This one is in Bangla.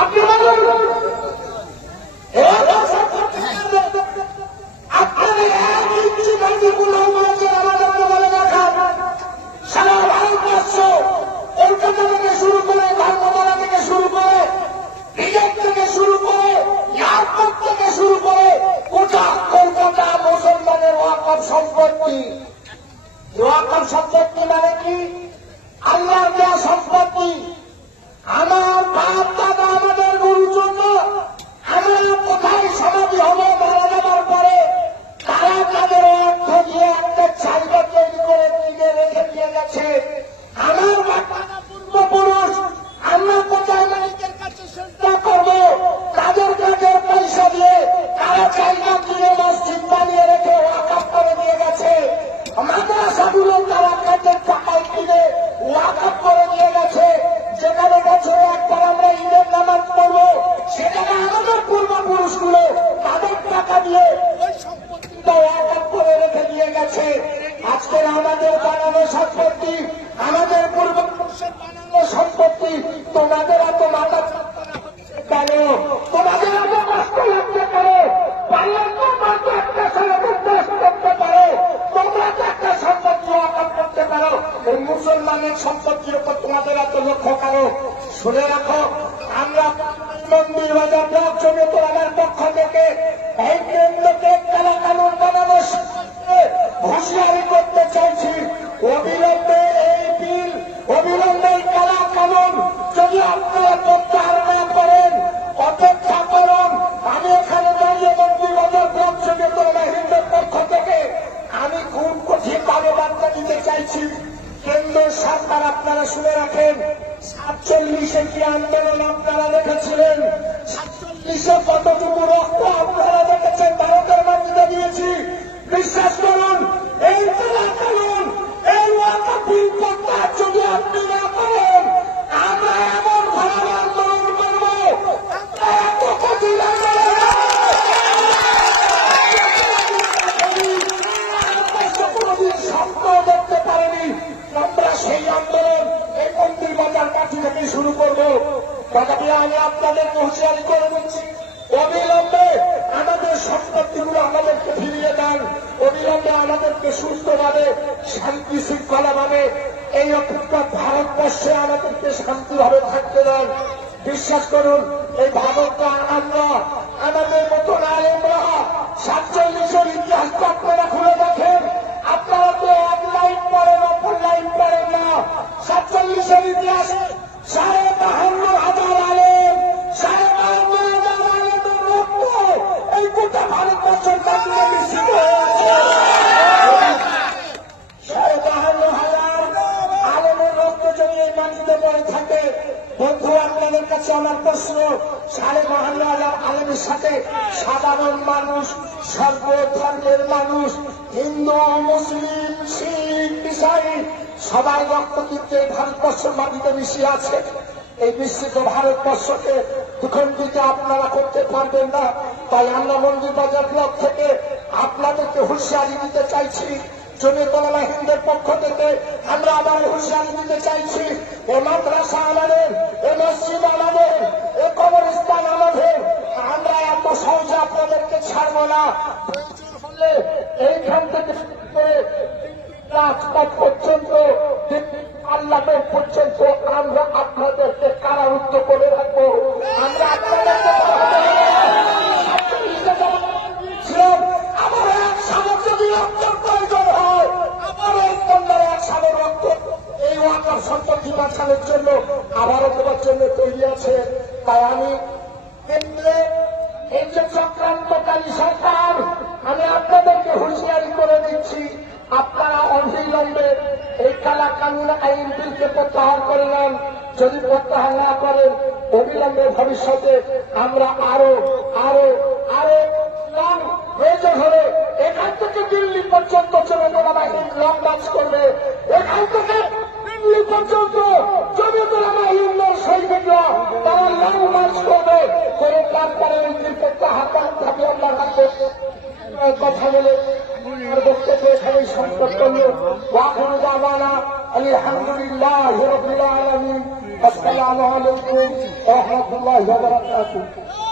আপনি বলুন আপনাদের এক ইঞ্চি মাটিগুলো হয়েছে আমাদেরকে বলে রাখার সারা ভারতবর্ষ কলকাতা থেকে শুরু করে ধর্মতলা থেকে শুরু করে বিজেপ থেকে শুরু করে এয়ারপোর্ট থেকে শুরু করে গোটা কলকাতা মুসলমানের ওয়াকফ সম্পত্তি। ওয়াকফ সম্পত্তি মানে কি? আল্লাহর দেওয়া সম্পত্তি। আমার বাপ দাদা আমাদের গুরুজন্য আমরা কোথায় সমাধি হব মারা যাবার পরে তারা তাদের অর্থ দিয়ে একটা চারিটা তৈরি করে নিজে রেখে দিয়ে গেছে। আমার পূর্বপুরুষ আমরা কোথায় মালিকের কাছে চেষ্টা করবো তাদের কাছে পয়সা দিয়ে তারা চাইনা কিনে মসজিদ বানিয়ে রেখে ওয়াকফ করে দিয়ে গেছে। মাদ্রাসাগুলো তারা কাজের টাকায় কিনে ওয়াকফ করে দিয়ে গেছে। যেখানে গেছে একবার আমরা ঈদের নামাজ পড়বো সেখানে আমাদের পূর্বপুরুষগুলো তাদের টাকা দিয়ে ওই সম্পত্তিটা ওয়াকফ করে রেখে দিয়ে গেছে। আজকের আমাদের বানানো সম্পত্তি আমাদের পূর্বপুরুষের বানানো সম্পত্তি তোমাদের এত মাথা কেন? তোমাদের এত কষ্ট লাগতে পারে? একটা ছেলেদের দেশ করতে পারো, তোমরা তো একটা সম্পত্তি ওয়াকফ করতে পারো। এই মুসলমানের সম্পত্তির উপর তোমাদের এত লক্ষ্য করো। শুনে রাখো, আমরা মন্দির বাজার ব্লক জমিয়তুল উলামার পক্ষ থেকে এই কেন্দ্রকে কালা কানুন বানানোর হুঁশিয়ারি করতে চাইছি। অবিলম্বে এই বিল, অবিলম্বে কালা কানুন যদি আপনারা প্রত্যাহার না করেন অপেক্ষা করুন। আমি এখানে দাঁড়িয়ে মন্দির বাজার ব্লক জমিয়তুল উলামা হিন্দের পক্ষ থেকে আমি খুব কঠিনভাবে বার্তা দিতে চাইছি। কেন্দ্র সরকার আপনারা শুনে রাখেন, 47-এ কি আন্দোলন আপনারা দেখেছিলেন? 47-এ কতটুকু রক্ত আপনারা দেখেছেন? ভারতের মাটিতে দিয়েছি। বিশ্বাস করুন, এই কানুন, এই ওয়াকফ বিল প্রত্যাহার যদি আপনি না করেন আমরা এমন ভাবে আন্দোলন করব, আমরা এত কঠিন স্বপ্ন দেখতে পারেনি। আমরা সেই আন্দোলন এই মন্দির বাজার কাঠি থেকে শুরু করব। তথাপি আমি আপনাদেরকে হুঁশিয়ারি করে দিচ্ছি, অবিলম্বে আমাদের সম্পত্তিগুলো আমাদেরকে ফিরিয়ে দেন। অবিলম্বে আমাদেরকে সুস্থভাবে শান্তি শৃঙ্খলাভাবে এই অপেক্ষা ভারতবর্ষে আমাদেরকে শান্তিভাবে থাকতে দেন। বিশ্বাস করুন, এই ভারতটা আমরা আমাদের মতন আলেমরা 47-এর ইতিহাসটা আপনারা খুলে দেখেন। আপনারা তো এক লাইন পড়েন, অপর লাইন পড়েন না। 47-এর ইতিহাস 52,500 আলেম, 52,500 আলেমের রক্ত এই গোটা ভারতবর্ষের মাটিতে মিশ্রিত হয়েছে। 52,500 আলেমের রক্ত যদি এই মাটিতে পড়ে থাকে, বন্ধু আপনাদের কাছে আমার প্রশ্ন, 52,500 আলেমের সাথে সাধারণ মানুষ, সর্বধর্মের মানুষ, হিন্দু, মুসলিম, শিখ, ইসাই সবাই রক্ত কিন্তু এই ভারতবর্ষের মাটিতে মিশিয়ে আছে। এই মিশ্রিত ভারতবর্ষকে দুখণ্ডিত আপনারা করতে পারবেন না। তাই আমরা মন্দির বাজার ব্লক থেকে আপনাদেরকে হুঁশিয়ারি দিতে চাইছি। জমিয়তুল উলামা হিন্দের পক্ষ থেকে আমরা আবার হুঁশিয়ারি দিতে চাইছি, এ মাদ্রাসা আমাদের, এ মসজিদ আমাদের, এ কবরস্থান আমাদের। আমরা এত সহজে আপনাদেরকে ছাড়বো না। প্রয়োজন হলে এইখান থেকে রাজপথ পর্যন্ত, আল্লাহ পর্যন্ত আমরা আপনাদেরকে কারারুদ্ধ করে রাখবো। আমরা আপনাদেরকে আবার এক সাগর যদি রক্তের প্রয়োজন হয়, আবার এই কন্যার এক সাগর রক্ত এই ওয়াকফ সম্পত্তি বাঁচানোর জন্য আবারও দেওয়ার জন্য তৈরি আছে। তাই আমি কেন্দ্রে এই যে চক্রান্তকারী সরকার, আমি আপনাদেরকে হুঁশিয়ারি করে দিচ্ছি, আপনারা অবিলম্বে এই কালা কানুন আইন বিলকে প্রত্যাহার করে নেন। যদি প্রত্যাহার না করেন, অবিলম্বে ভবিষ্যতে আমরা আরো আরো আরো লং প্রয়োজন হলে এখান থেকে দিল্লি পর্যন্ত জমিয়তুল উলামা হিন্দ লং মার্চ করবে। এখান থেকে দিল্লি পর্যন্ত জমিয়তুল উলামা হিন্দের শহীদরা তারা লং মার্চ করবে, করে তারপরে এই বিল প্রত্যাহার দাবি আমরা রাখবো। কথা বলে বক্তব্য এখানেই সমাপ্ত করল। ওয়া আখিরু দাওয়ানা আলহামদুলিল্লাহি রাব্বিল আলামিন। আসসালামু আলাইকুম ওয়া রাহমাতুল্লাহি ওয়া বারাকাতুহু।